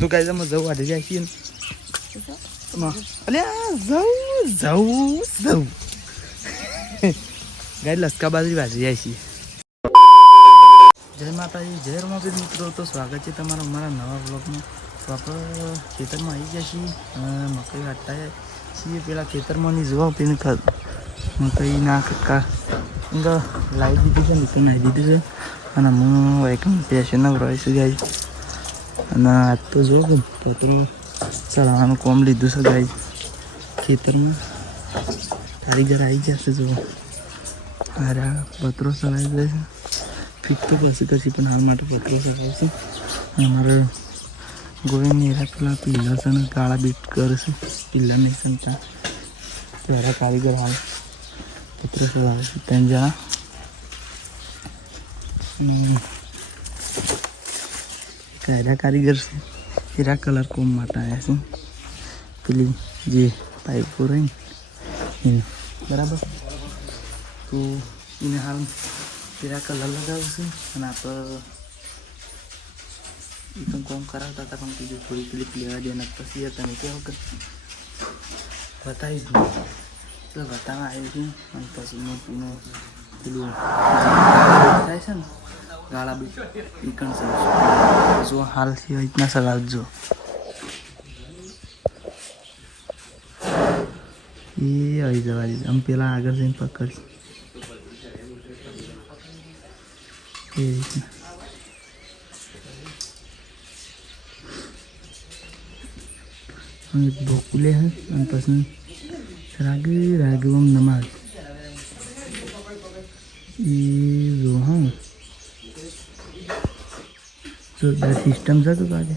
તો ગાઈસ અમે જવું આડે જાય છીએ અલ્યા જવું ગાઈ લસકા બાજરી વાજી જાય છીએ. જય માતાજી, જય રમાપીર મિત્રો. તો સ્વાગત છે તમારા અમારા નવા બ્લોગમાં. તો આપણે ખેતરમાં આવી ગયા છીએ, મકઈ વાટતા છીએ. પેલા ખેતરમાંની જોવા પેને મકઈ ના કક્કા લાવી દીધી છે, નીકળ નાખી દીધી છે. અને હું એકમ પેશનના રહીશું ગાઈ. અને આજ તો જો પત્રો ચલાવવાનું કોમ લીધું છે ગાઈ. ખેતરમાં કારીગર આવી જશે. જો અરે પત્રો ચલાવી દે છે. ફીટ તો પછી પછી પણ હાલ માટે પત્રો ચલાવશે. અને અમારે ગોળીની એરા પેલા પિલ્લર છે ને કાળા બીટ કરશે. પિલ્લર નહીં સંતા ત્યારે કારીગર હાલ પત્રો ચલાવશે. 3 જણા કાયરા કારીગર છે. હીરા કલર કોમ માટે આવ્યા છે. પેલી જે પાઇપો રહી ને એને બરાબર. તો એને હાલ હીરા કલર લગાવશે. અને આપણે એ પણ કોમ કરાવતા હતા, પણ કીધું થોડી ક્લિપ લેવા દે. પછી તમે કેવું કે બતાવી દઉં તો બતાવવા આવ્યું છું. અને પછી મેં પેલું થાય છે ને ગાળા બી ઈકણ છે. જો હાલ થી રીતના ચલાવજો. એ આવી જવા દે. આમ પેલા આગળ જઈને પકડ એ રીતના. ભોકુલે હે અને પછી રાગે આમ નમાજ એ જો. હા જોરદાર સિસ્ટમ છે. તો કાજે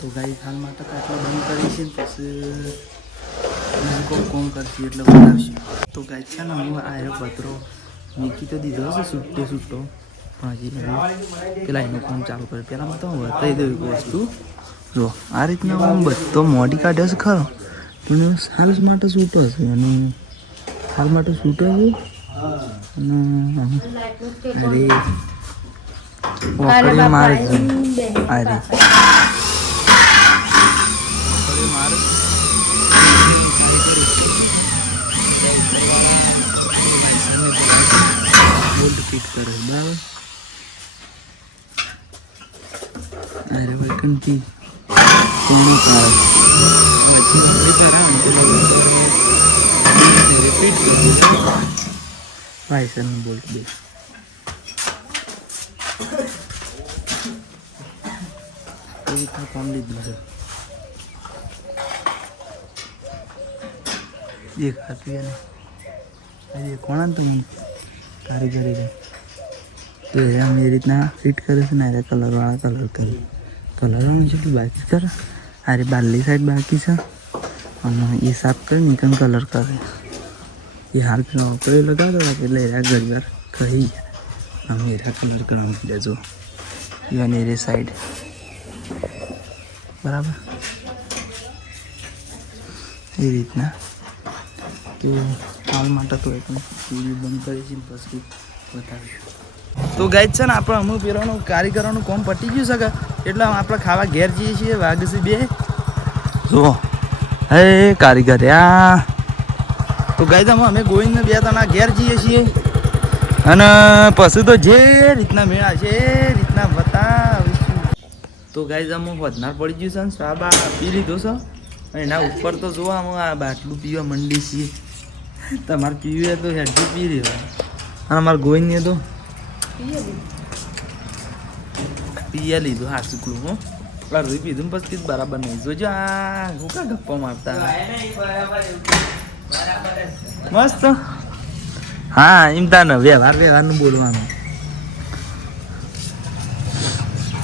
તો ગાઈ હાલ માટે આટલો બંધ કરી છે. પછી કોમ કરશે એટલે બનાવશે. તો ગાઈ છે ને હું આયો પત્રો મૂકી તો દીધો છે છૂટો. હજી પેલા એનું કામ ચાલુ કરે. પહેલાં તો હું બતાવી દઉં એક વસ્તુ. જો આ રીતના હું બધો મોડી કાઢ્યો છે ખરો, પણ હાલ માટે છૂટો છે. અને હાલ માટે છૂટો છે. અરે ઓકળી મારે અરે બોલ્ટ ફિટ કરે બરાબર. અરે વૈકંઠી ફિટ ભાઈ સર બોલ્ટ બે કામ લીધું છે. એક આપી અને કોણ તો કારીગરી રહે તો એ અમે એ રીતના ફિટ કરે છે. ને અરે કલરવાળા કલર કરે. કલરવાળું જેટલું બાકી કરે. અરે બારલી સાઈડ બાકી છે. અને એ સાફ કરે ને એકમ કલર કરે. એ હાલ પેલા ઓકળે લગાવતો હતા એટલે એરા ઘડીવાર કહી અમે એરા કલર કરવાનું કીધા. જો ઇવન એરે સાઈડ બરાબર એ રીતના. તો હાલ માટે તો એક ટીવી બંધ કરી છે. પછી બતાવીશું. તો ગાય છે ને આપણે અમુક પેલાનું કારીગરોનું કોમ પટી ગયું છે. એટલે આપણે ખાવા ઘેર જઈએ છીએ. વાઘસી બે જો હે કારીગર યા. તો ગાય અમે ગોવિંદને 2 જણા ઘેર જઈએ છીએ. અને પછી તો જે રીતના મેળા છે એ રીતના બતાવીશું. તો ગાય અમે વધનાર પડી ગયું છે ને સાબા પી લીધો છે. અને એના ઉપર તો જોવા અમે આ બાટલું પીવા મંડી છીએ. તમારે પીવું તો હેઠું પી રહ્યો. અને અમારે ગોવિંદને તો પીએ લીધું. હા ચૂકલું હું અડધું પીધું પછી બરાબર નહીં. જોજો આ હું કા ગપ્પા મારતા મસ્ત. હા એમ તાને વ્યવહારનું બોલવાનું.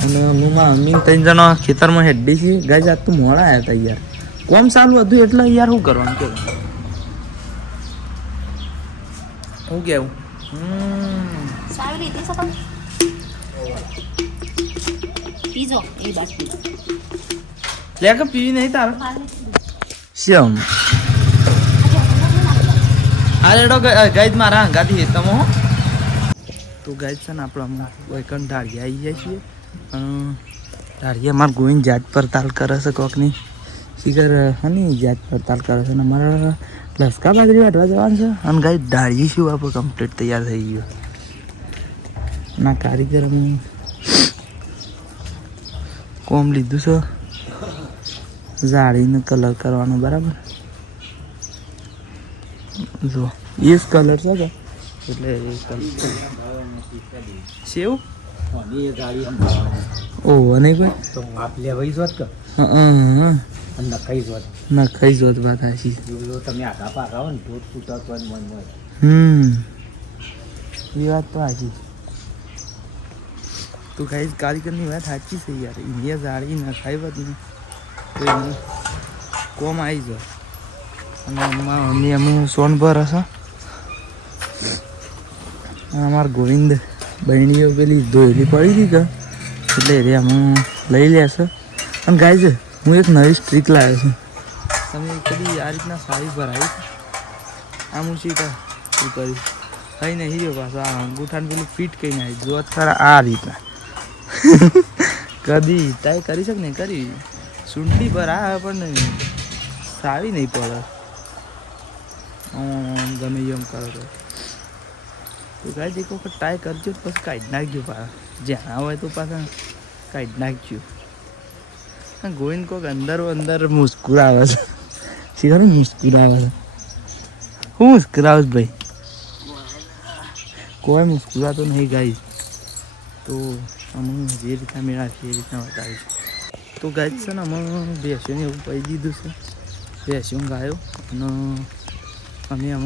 અને હું મમ્મી 3 જણા ખેતરમાં હેડી છીએ. ગાય જાત તો મોડા આવ્યા હતા યાર. કોમ ચાલુ હતું એટલે યાર શું કરવાનું કે હું કેવું. લે કે પીવી નહીં તારે શ્યામ. આ રેડો ગાઈડ મારા હંગાથી તમે તો ગાય છે ને આપણે અમુક વૈકણ ઢાળિયા આવી જાય છીએ અને ઢાળિયા અમારે ગોઈને જાત પડતાલ કરે છે કોકની શિખર હની જાત પડતાલ કરે છે અને અમારા લસકા બાજરી વાટવા જવાનું છે અને ગાય ઢાળી શું આપણે કમ્પ્લીટ તૈયાર થઈ ગયું ના કારીગર અમે કોમ લીધું છે જાળીને કલર કરવાનો બરાબર જો એ જ કલર છે કે એટલે એ કલર સેવ ઓહ અને કોઈ તો આપ લેવાઈ જોત કે હા નખાઈ જોત નખાઈ જોત વાત હાચી જો તમે આગા પાકા હો ને તો છૂટા તો મન હોય એ વાત તો હાચી તો ગાઈસ કારીગરની વાત સાચી છે યાર ઇન્ડિયા જાળી નખાઈ હોત ને તો એને કોમ આવી જાય અને મમ્મી અમે સોન પર હશે અમારા ગોવિંદ બહેણીઓ પેલી ધોયેલી પડી હતી કે એટલે એ અમે લઈ લેશે અને ગાઈસ હું એક નવી સ્ટ્રીક લાવ્યો છું તમે કદી આ રીતના સાડી ભરાવી આમ હું શીખા શું કર્યું કંઈ નહીં રહ્યો પાછો આ અંગૂઠાને પેલું ફિટ કંઈ નહીં જોત ખરા આ રીતના કદી તાય કરી શક ને કરી સૂંટી પર આ પણ સાવી નહીં પડે ગમે એમ કરો તો ગાય એક વખત ટ્રાય કરજો પછી કાઢી નાખજો પાછા જ્યાં હોય તો પાછા કાઢી નાખજો ગોવિંદ કોક અંદર મુસ્કુરાવે છે શીખર મુસ્કુરાવે છે હું મુસ્કુરાવ ભાઈ કોઈ મુસ્કુરાતો નહીં ગાય તો અમે જે રીતના મેળવીએ એ રીતના બતાવીશું તો ગાય છે ને અમે ભેંસોને એવું કહી દીધું છે ભેંસો ગાયો અને અમે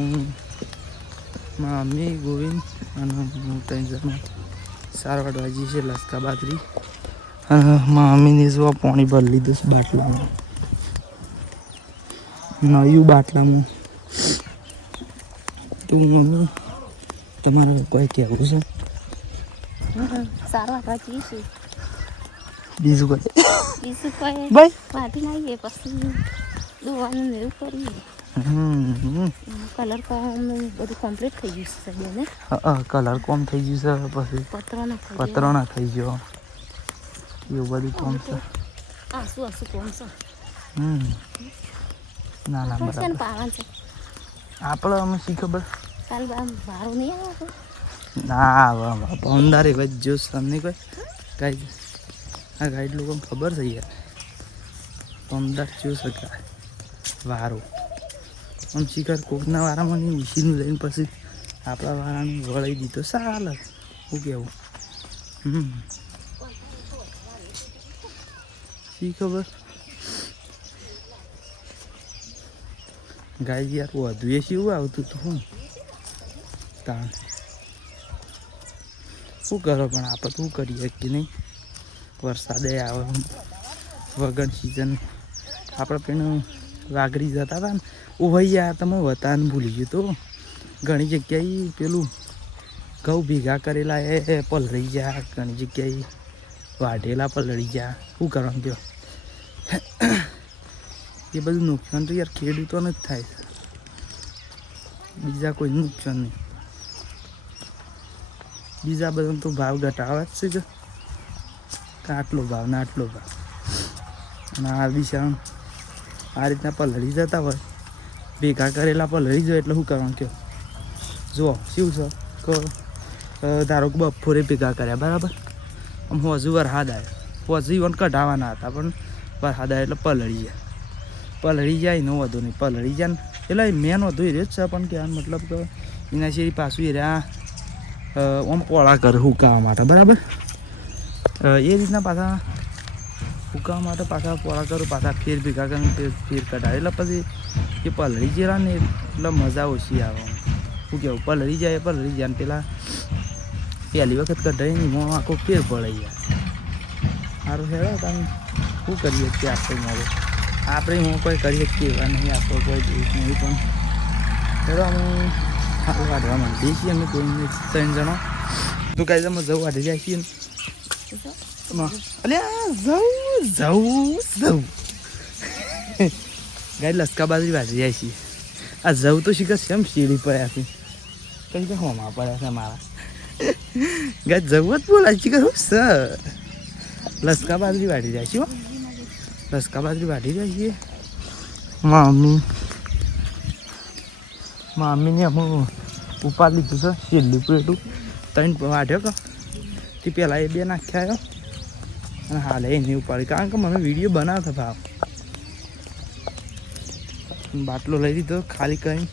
મમ્મી ગોવિંદ અને હું ત્રણ જણ સાર વાટવા જઈએ છીએ લસકા બાજરી અને મમ્મીને જો પાણી ભરી લીધું છે બાટલામાં નયું બાટલામાં તો મમ્મી તમારે કોઈ કહેવું છે સારો વાટવા જઈએ છીએ બીજું કોઈ કોઈ ભાઈ વાટી નાખીએ પછી દોવાનું ને એવું કરીએ કલર કામ બધું કમ્પ્લીટ થઈ ગયું છે બેને કલર કોમ થઈ ગયું છે પછી પતરો ના થઈ ગયો એવું બધું કોમ છે આસુ કોમ છે ના ના બરાબર પાવાનું છે આપણે અમે શી ખબર કાલ મારું નહીં આવે ના પવનદાર એવા જ જોશ તમને કોઈ ગાઈડ આ ગાઈડ લોકોને ખબર છે યાર પવનદાર જોશ શકાય વારો આમ શિખર કોકના વારામાં નહીં ઉછીનું લઈને પછી આપણા વારાનું વળી દીધો ચાલે શું કહેવું શી ખબર ગાય યાર વધુ એ શું આવતું હતું હું તાણ શું કરો પણ આપણે શું કરીએ કે નહીં વરસાદે આવે વગર સિઝન આપણે પેલું વાઘરી જતા હતા ને ઉભૈયા તમે વતાને ભૂલી ગયું તો ઘણી જગ્યાએ પેલું ઘઉં ભેગા કરેલા એ પલળી ગયા ઘણી જગ્યાએ વાઢેલા પલળી ગયા શું કરવાનું કહો એ બધું નુકસાન તો યાર ખેડૂતોને જ થાય છે બીજા કોઈનું નુકસાન નહીં બીજા બધા તો ભાવ ઘટાડવા જ છે કે આટલો ભાવ ને આટલો ભાવ અને આ બિચારા આ રીતના પલળી જતા હોય ભેગા કરેલા પલળી જાય એટલે શું કરવાનું કહો જુઓ શું છે કે ધારો કે બપોરે ભેગા કર્યા બરાબર આમ હજુ વરસાદ આવ્યો હજુ ઇવન કઢાવાના હતા પણ વરસાદ આવ્યો એટલે પલળી જાય એનો વધુ નહીં પલળી જાય ને એટલે મેન વધુ એ જ છે પણ કહેવાનો મતલબ કે એના શેરી પાછું એ રહ્યા આમ પોળા કરે હુકાવા માટે બરાબર એ રીતના પાછા હુકાવા માટે પાછા પોળા કરું પાછા ફેર ભેગા કરીને ફેર કઢાવે એટલે પછી એ પલળી જાય ને એટલે મજા ઓછી આવે શું કહેવું પલળી જાય ને પેલા પહેલી વખત કઢાઈ નહીં એમાં આખો ફેર પડે યાર સારું હેડો તમે શું કરીએ છીએ આપણે હું કોઈ કરીએ કેવા નહીં આપણો કોઈ દેશ નહીં પણ હેડો અમે સારું વાઢવા માંડીએ છીએ અમે કોઈ 3 જણા તો કાંઈ અમે જવું વાઢી જાય છીએ અલ્યા જવું ગાય લસકા બાજરી વાઢી જાય છીએ આ જવું તો શીખર કેમ શીડી પડ્યા છે કઈ તો હોમાં પડ્યા છે મારા ગાય જવું જ બોલાય છે કે હું સર લસકા બાજરી વાઢી રહ્યા છીએ હો. લસકા બાજરી વાઢી રહ્યા છીએ મમ્મીને અમુક ઉપાડ લીધું છે છેલ્લું પેટું 3 વાઢ્યો કે તે પહેલાં એ 2 નાખ્યા આવ્યો અને હાલે એને ઉપાડી કારણ કે મને વિડીયો બનાવતા ભાવ બાટલો લઈ લીધો ખાલી કરી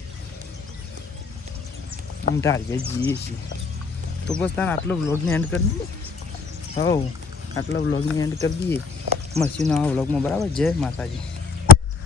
આમ ઢાળીએ જઈએ છીએ તો બસ તાર આટલો વ્લોગને એન્ડ કરી દઈએ હો આટલો વ્લોગને એન્ડ કરી દઈએ મળશું નવા વ્લોગમાં બરાબર જય માતાજી.